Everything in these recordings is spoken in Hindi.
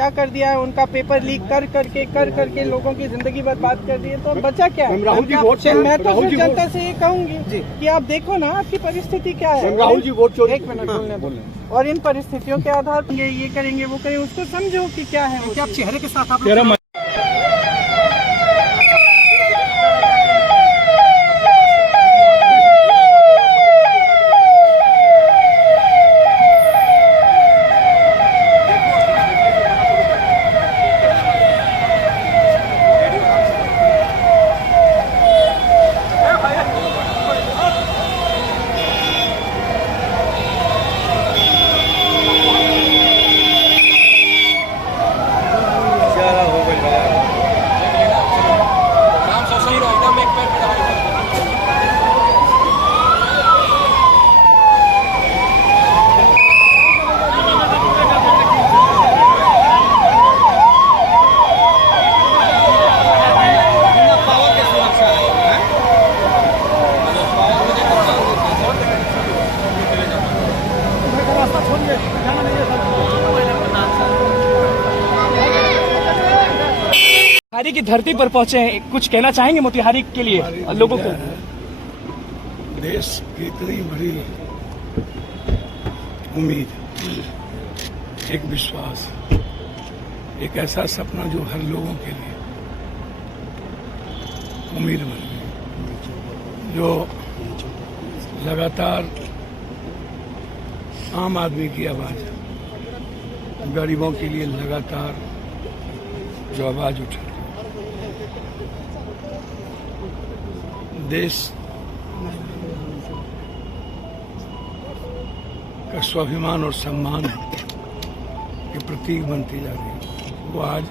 क्या कर दिया है, उनका पेपर लीक कर करके लोगों की जिंदगी बर्बाद कर दी है, तो बचा क्या है? मैं तो फिर जनता से ये कहूंगी कि आप देखो ना आपकी परिस्थिति क्या है। राहुल जी वोट चोरी, एक मिनट बोलने और इन परिस्थितियों के आधार पर ये करेंगे वो करेंगे, उसको समझो कि क्या है। क्या आप चेहरे के साथ आप मोतिहारी की धरती पर पहुंचे हैं, कुछ कहना चाहेंगे मोतिहारी के लिए लोगों को? देश की इतनी बड़ी उम्मीद, एक विश्वास, एक ऐसा सपना जो हर लोगों के लिए उम्मीद बन गई, जो लगातार आम आदमी की आवाज, गरीबों के लिए लगातार जो आवाज उठी, देश का स्वाभिमान और सम्मान के प्रतीक बनती जा रही है, वो आज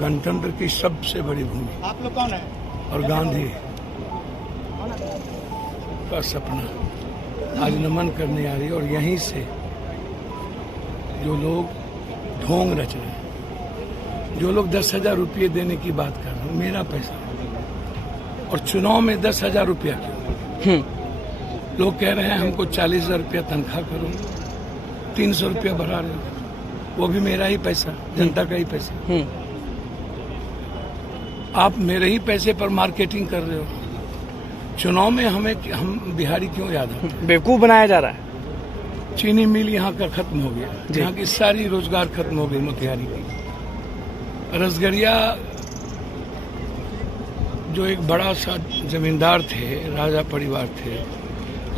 गणतंत्र की सबसे बड़ी भूमि आप लोग कौन है और गांधी का सपना आज नमन करने आ रही है। और यहीं से जो लोग ढोंग रच रहे हैं, जो लोग 10,000 रुपये देने की बात कर रहे हैं, मेरा पैसा, और चुनाव में 10,000 रुपया क्यों? लोग कह रहे हैं हमको 40,000 रुपया तनख्वाह करो, 300 रुपया बढ़ा रहे हो, वो भी मेरा ही पैसा, जनता का ही पैसा। आप मेरे ही पैसे पर मार्केटिंग कर रहे हो। चुनाव में हम बिहारी क्यों याद आते? बेवकूफ बनाया जा रहा है। चीनी मिल यहाँ का खत्म हो गया, यहाँ की सारी रोजगार खत्म हो गई मोतिहारी की। रसगढ़िया जो एक बड़ा सा जमींदार थे, राजा परिवार थे,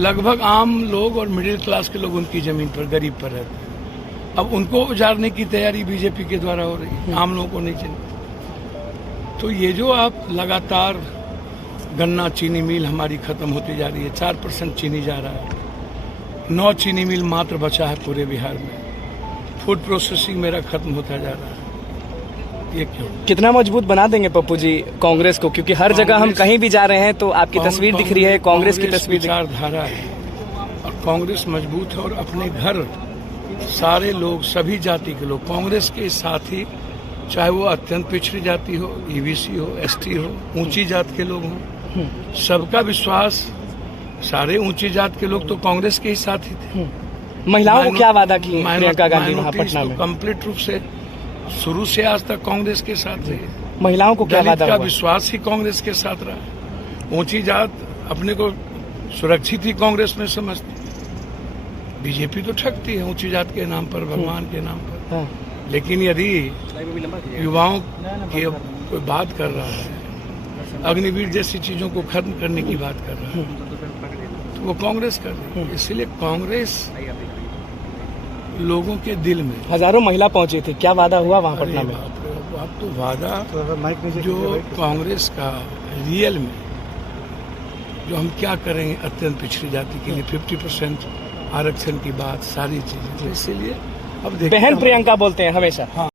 लगभग आम लोग और मिडिल क्लास के लोग उनकी जमीन पर, गरीब पर रहते हैं। अब उनको उजाड़ने की तैयारी बीजेपी के द्वारा हो रही है, आम लोगों को नहीं चाहिए। तो ये जो आप लगातार गन्ना चीनी मिल हमारी खत्म होती जा रही है, 4% चीनी जा रहा है, 9 चीनी मिल मात्र बचा है पूरे बिहार में, फूड प्रोसेसिंग मेरा खत्म होता जा रहा है। ये क्यों? कितना मजबूत बना देंगे पप्पू जी कांग्रेस को? क्योंकि हर जगह हम कहीं भी जा रहे हैं तो आपकी तस्वीर दिख रही है, कांग्रेस की तस्वीर। विचारधारा है और कांग्रेस मजबूत है, और अपने घर सारे लोग, सभी जाति के लोग कांग्रेस के साथ ही, चाहे वो अत्यंत पिछड़ी जाति हो, ईबीसी हो, एसटी हो, ऊंची जात के लोग हों, सबका विश्वास, सारे ऊंची जात के लोग तो कांग्रेस के ही साथ ही थे। महिलाओं को क्या वादा की प्रियंका गांधी वहाँ पटना में? कंप्लीट रूप से शुरू से आज तक कांग्रेस के साथ रही। महिलाओं को क्या वादा का विश्वास ही कांग्रेस के साथ रहा। ऊंची जात अपने को सुरक्षित ही कांग्रेस में समझती, बीजेपी तो ठगती है ऊंची जात के नाम पर, भगवान के नाम पर। लेकिन यदि युवाओं की कोई बात कर रहा है, अग्निवीर जैसी चीजों को खत्म करने की बात कर रहा है, तो वो कांग्रेस कर रही है। इसलिए कांग्रेस लोगों के दिल में, हजारों महिला पहुंचे थे, क्या वादा हुआ वहाँ पटना में? अब तो वादा जो कांग्रेस का रियल में, जो हम क्या करेंगे अत्यंत पिछड़ी जाति के लिए 50% आरक्षण की बात, सारी चीजें, तो इसीलिए अब बहन प्रियंका बोलते हैं हमेशा। हाँ।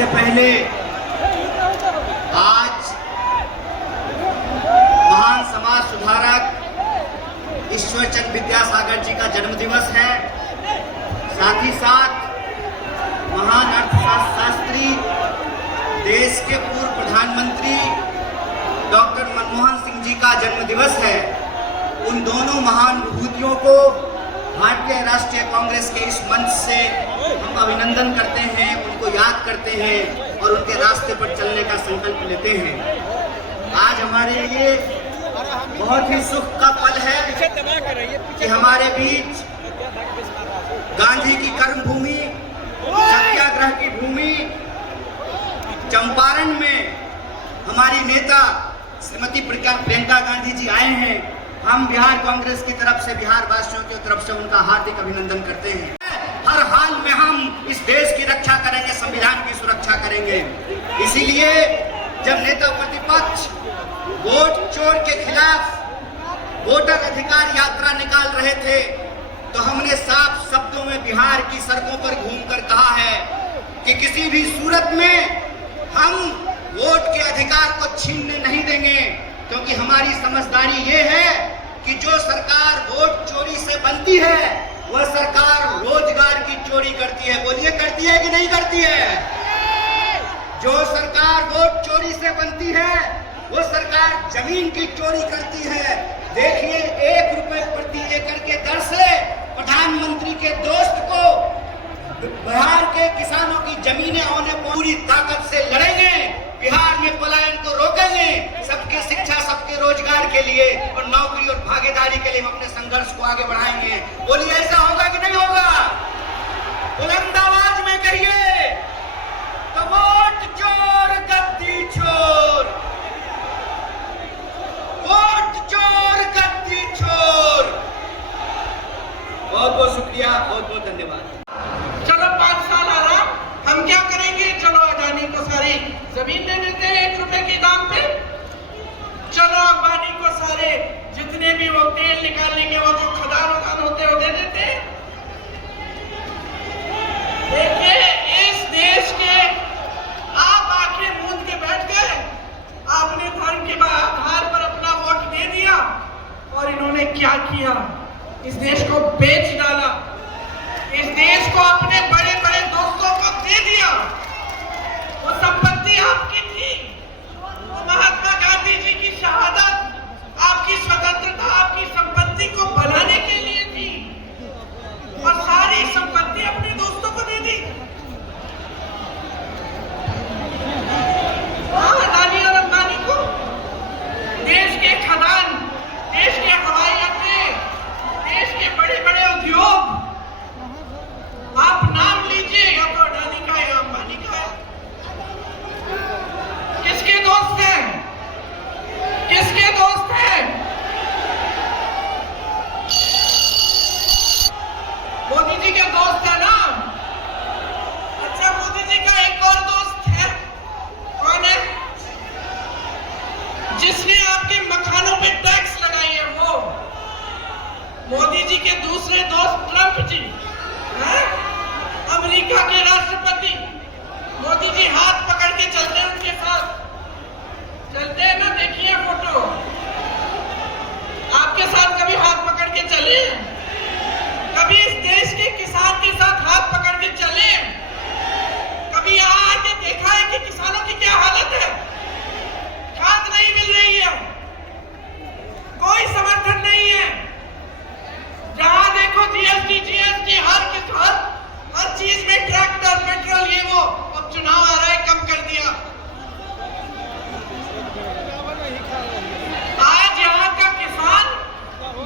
सबसे पहले आज महान समाज सुधारक ईश्वरचंद्र विद्यासागर जी का जन्मदिवस है। साथ ही साथ महान अर्थशास्त्री, देश के पूर्व प्रधानमंत्री डॉक्टर मनमोहन सिंह जी का जन्मदिवस है। उन दोनों महान विभूतियों को भारतीय राष्ट्रीय कांग्रेस के इस मंच से हम अभिनंदन करते हैं, उनको याद करते हैं और उनके रास्ते पर चलने का संकल्प लेते हैं। आज हमारे लिए बहुत ही सुख का पल है कि हमारे बीच गांधी की कर्मभूमि, सत्याग्रह की भूमि चंपारण में हमारी नेता श्रीमती प्रियंका गांधी जी आए हैं। हम बिहार कांग्रेस की तरफ से, बिहार वासियों की तरफ से उनका हार्दिक अभिनंदन करते हैं। हर हाल में हम इस देश की रक्षा करेंगे, संविधान की सुरक्षा करेंगे। इसीलिए जब नेता प्रतिपक्ष वोट चोर के खिलाफ वोटर अधिकार यात्रा निकाल रहे थे तो हमने साफ शब्दों में बिहार की सड़कों पर घूमकर कहा है कि किसी भी सूरत में हम वोट के अधिकार को छीनने नहीं देंगे, क्योंकि हमारी समझदारी ये है कि जो सरकार वोट चोरी से बनती है वह सरकार रोजगार की चोरी करती है। बोलिए, करती है कि नहीं करती है? जो सरकार वोट चोरी से बनती है वो सरकार जमीन की चोरी करती है। देखिए, 1 रुपए प्रति एकड़ के दर से प्रधानमंत्री के दोस्त को बिहार के किसानों की जमीनें होने पूरी ताकत से लड़ेंगे। बिहार में पलायन को रोकेंगे, सबके शिक्षा, सबके रोजगार के लिए और नौकरी और भागीदारी के लिए हम अपने संघर्ष को आगे बढ़ाएंगे। बोलिए, ऐसा होगा कि नहीं होगा? बुलंद आवाज में कहिए तो वोट चोर गद्दी चोर, वोट चोर गद्दी चोर। बहुत बहुत शुक्रिया, बहुत बहुत धन्यवाद। चलो 5 साल आराम, हम क्या करेंगे? चलो अडानी को सारी जमीन दे देते हैं 1 रुपए के दाम पे। चलो अंबानी को सारे जितने भी वो तेल निकालने के वो जो खदान होते हैं वो दे देते हैं। देखिए, इस देश के आप आंखें मूंद के बैठ गए, आपने धर्म के आधार पर अपना वोट दे दिया और इन्होंने क्या किया? इस देश को बेच डाला, इस देश को अपने बड़े बड़े दोस्तों को दे दिया। वो संपत्ति आपकी थी, वो महात्मा गांधी जी की शहादत, आपकी स्वतंत्रता, आपकी संपत्ति को बनाने के लिए थी और सारी संपत्ति अपने दोस्तों को दे दी। अडानी और अंबानी को देश के खदान, देश के हवाई अड्डे, देश के बड़े बड़े उद्योग, आप नाम लीजिए, या तो अडानी का या अंबानी का है। किसके दोस्त हैं? किसके दोस्त हैं? मोदी जी के दोस्त है ना? अच्छा, मोदी जी का एक और दोस्त है, कौन है? जिसने आपके मकानों पे टैक्स लगाई है, वो मोदी जी के दूसरे दोस्त ट्रंप जी, अमेरिका के राष्ट्रपति। मोदी जी हाथ पकड़ के चलते हैं, उनके साथ चलते हैं ना, देखिए फोटो। आपके साथ कभी हाथ पकड़ के चले? कभी इस देश के किसान के साथ हाथ पकड़ के चले? कभी यहाँ आके देखा है कि किसानों की क्या हालत है? खाद नहीं मिल रही है, कोई समर्थन नहीं है। जहां देखो जीएसटी, हर चीज में ट्रैक्टर, पेट्रोल, ये वो। अब चुनाव आ रहा है, कम कर दिया। आज यहाँ का किसान,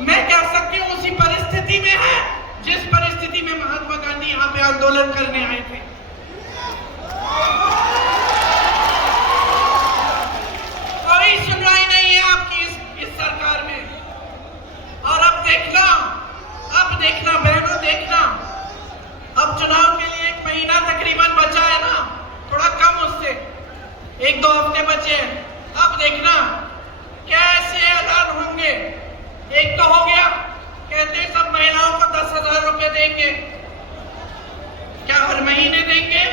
मैं कह सकती हूँ, उसी परिस्थिति में है जिस परिस्थिति में महात्मा गांधी यहाँ पे आंदोलन करने आए थे। कोई सुनवाई नहीं है आपकी इस सरकार में। और अब देखना बहनों, देखना, अब चुनाव के लिए 1 महीना तकरीबन बचा है ना, थोड़ा कम उससे 1-2 हफ्ते बचे हैं। अब देखना कैसे ऐलान होंगे। एक तो हो गया, कहते सब महिलाओं को 10,000 रुपए देंगे। क्या हर महीने देंगे?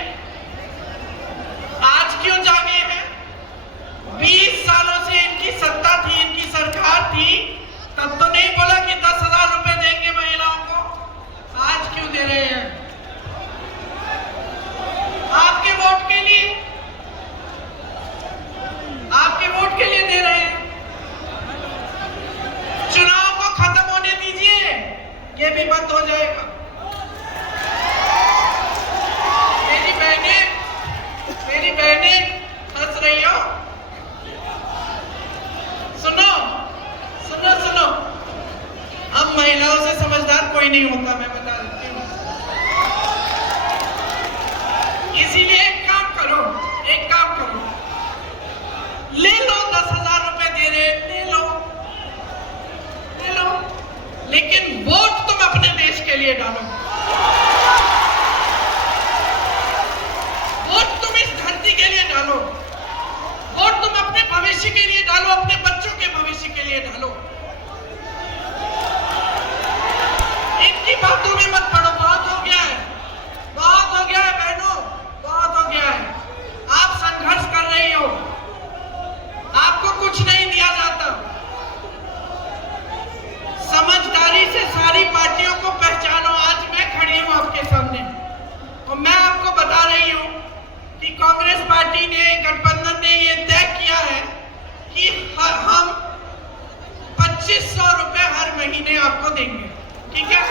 ठीक है।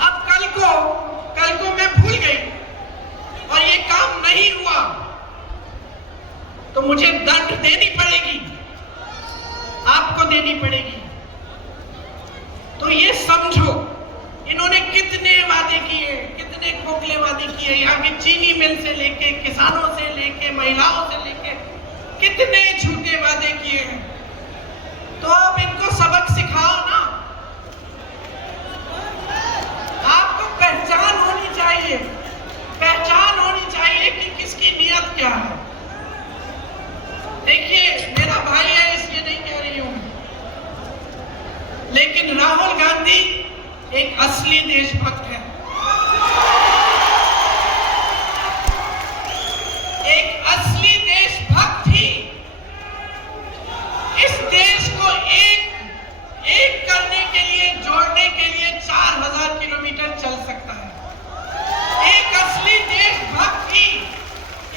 अब कल को मैं भूल गई और ये काम नहीं हुआ तो मुझे दंड देनी पड़ेगी, आपको देनी पड़ेगी। तो ये समझो इन्होंने कितने वादे किए, कितने खोखले वादे किए, यहाँ की चीनी मिल से लेके, किसानों से लेके, महिलाओं से लेके कितने झूठे वादे किए हैं। तो अब इनको सबक सिखाओ ना। आपको पहचान होनी चाहिए, पहचान होनी चाहिए कि किसकी नीयत क्या है। देखिए मेरा भाई है इसलिए नहीं कह रही हूं, लेकिन राहुल गांधी एक असली देशभक्त है, एक असली देशभक्त ही इस देश को एक करने के लिए, जोड़ने के लिए 4000 किलोमीटर चल सकता है। एक असली देशभक्त ही,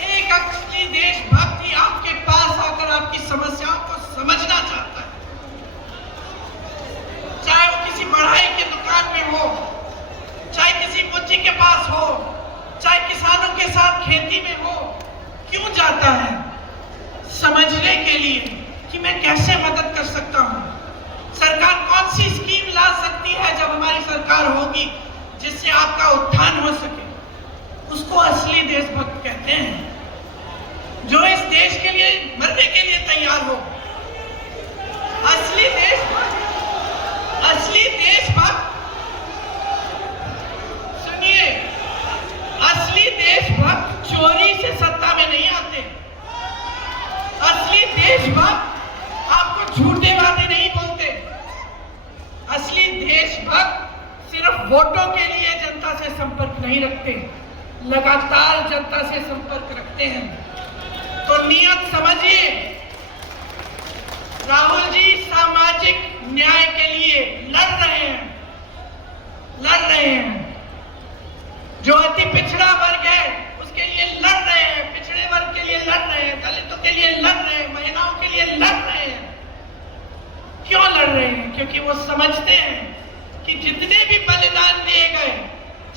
एक असली देशभक्त ही आपके पास आकर आपकी समस्याओं को समझना चाहता है, चाहे वो किसी बढ़ाई की दुकान में हो, चाहे किसी मुंशी के पास हो, चाहे किसानों के साथ खेती में हो। क्यों जाता है? समझने के लिए कि मैं कैसे मदद कर सकता हूं, सरकार कौन सी स्कीम ला सकती है जब हमारी सरकार होगी जिससे आपका उत्थान हो सके। उसको असली देशभक्त कहते हैं, जो इस देश के लिए मरने के लिए तैयार हो। असली देशभक्त, असली देशभक्त, सुनिए, असली देशभक्त चोरी से सत्ता में नहीं आते। असली देशभक्त आपको झूठे वादे नहीं बोलते। असली देशभक्त सिर्फ वोटों के लिए जनता से संपर्क नहीं रखते, लगातार जनता से संपर्क रखते हैं। तो नियत समझिए, राहुल जी सामाजिक न्याय के लिए लड़ रहे हैं, लड़ रहे हैं। जो अति पिछड़ा वर्ग है उसके लिए लड़ रहे हैं, पिछड़े वर्ग के लिए लड़ रहे हैं, दलितों के लिए लड़ रहे हैं, महिलाओं के लिए लड़ रहे हैं। क्यों लड़ रहे हैं? क्योंकि वो समझते हैं कि जितने भी बलिदान दिए गए,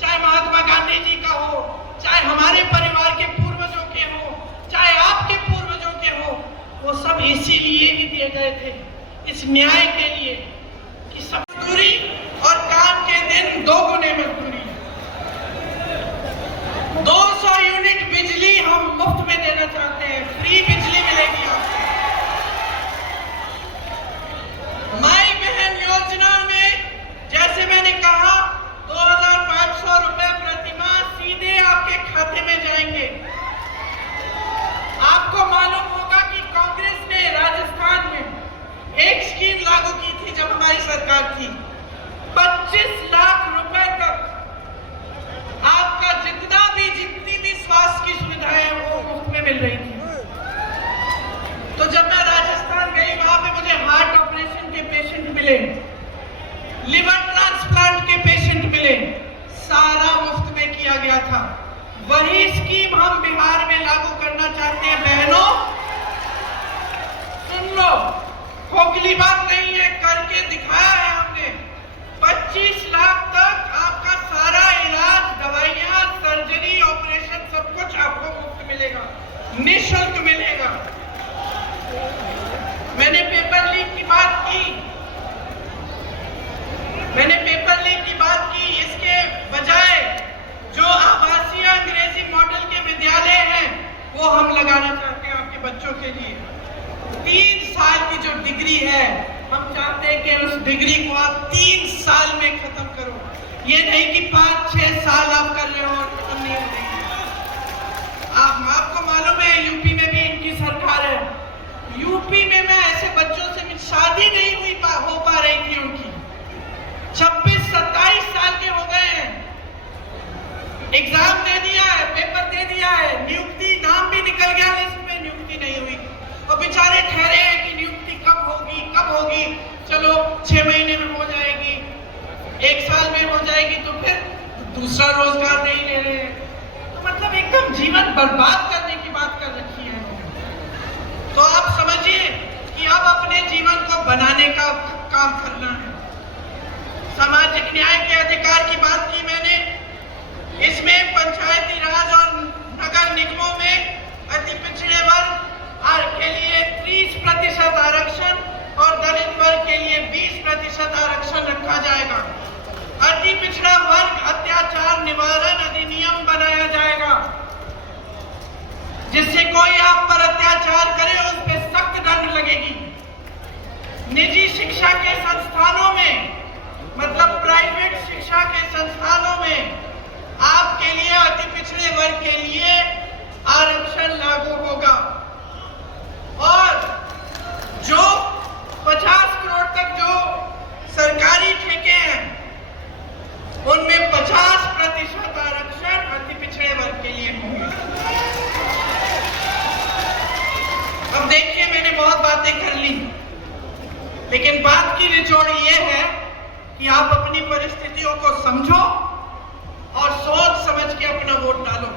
चाहे महात्मा गांधी जी का हो, चाहे हमारे परिवार के पूर्वजों के हो, चाहे आपके पूर्वजों के हो, वो सब इसीलिए ही दिए गए थे, इस न्याय के लिए कि सब मजदूरी और काम के दिन 2 गुने मजदूरी। 200 यूनिट बिजली हम मुफ्त में देना चाहते हैं, फ्री बिजली मिलेगी आपको। माई बहन योजना में जैसे मैंने कहा 2500 रुपए प्रति माह सीधे आपके खाते में जाएंगे। आपको मालूम होगा कि कांग्रेस ने राजस्थान में एक स्कीम लागू की थी जब हमारी सरकार थी, 25 लाख रुपए तक आपका जितनी भी स्वास्थ्य की सुविधाएं हैं वो मुफ्त में मिल रही थी। तो जब मैं राजस्थान गई वहां पे मुझे हार्ट ऑपरेशन के पेशेंट मिले, लिवर ट्रांसप्लांट के पेशेंट मिले, सारा मुफ्त में किया गया था। वही स्कीम हम बिहार में लागू करना चाहते हैं। बहनों सुन लो, खोखली बात नहीं है, करके दिखाया है हमने। 25 लाख तक आपका सारा इलाज, दवाइयां, सर्जरी, ऑपरेशन सब कुछ आपको मुफ्त मिलेगा, निःशुल्क मिलेगा। मैंने पेपर लीक की बात की, मैंने पेपर लीक की बात की। इसके बजाय जो आवासीय अंग्रेजी मॉडल के विद्यालय हैं वो हम लगाना चाहते हैं आपके बच्चों के लिए। 3 साल की जो डिग्री है, हम चाहते हैं कि उस डिग्री को आप 3 साल में खत्म करो। ये नहीं कि 5-6 साल आप कर रहे हो और खत्म नहीं हो रही। आपको मालूम है यूपी में भी इनकी सरकार है। यूपी में मैं ऐसे बच्चों से शादी नहीं हो पा रही थी उनकी, 26-27 साल के हो गए हैं, एग्जाम दे दिया है, पेपर दे दिया है, नियुक्ति नाम भी निकल गया लिस्ट में, नियुक्ति नहीं हुई और बेचारे ठहरे हैं कि नियुक्ति कब होगी। चलो 6 महीने में हो जाएगी, 1 साल में हो जाएगी, तो फिर दूसरा रोजगार नहीं ले रहे हैं। तो मतलब एकदम जीवन बर्बाद करने की बात कर रखी है। तो आप समझिए कि कि अब अपने जीवन को बनाने का काम करना है। सामाजिक न्याय के अधिकार की बात की मैंने, इसमें पंचायती राज और नगर निगमों में अति पिछड़े वर्ग के लिए 30% आरक्षण और दलित वर्ग के लिए 20% आरक्षण रखा जाएगा। अति पिछड़ा वर्ग अत्याचार निवारण अधिनियम बनाया जाएगा, जिससे कोई आप पर अत्याचार करे उस पर सख्त दंड लगेगी। निजी शिक्षा के संस्थानों में, मतलब प्राइवेट शिक्षा के संस्थानों में आपके लिए अति पिछड़े वर्ग के लिए आरक्षण लागू होगा और जो 50 करोड़ तक जो सरकारी ठेके हैं उनमें 50% आरक्षण अति पिछड़े वर्ग के लिए होंगे। अब देखिए, मैंने बहुत बातें कर ली, लेकिन बात की निचोड़ ये है कि आप अपनी परिस्थितियों को समझो और सोच समझ के अपना वोट डालो।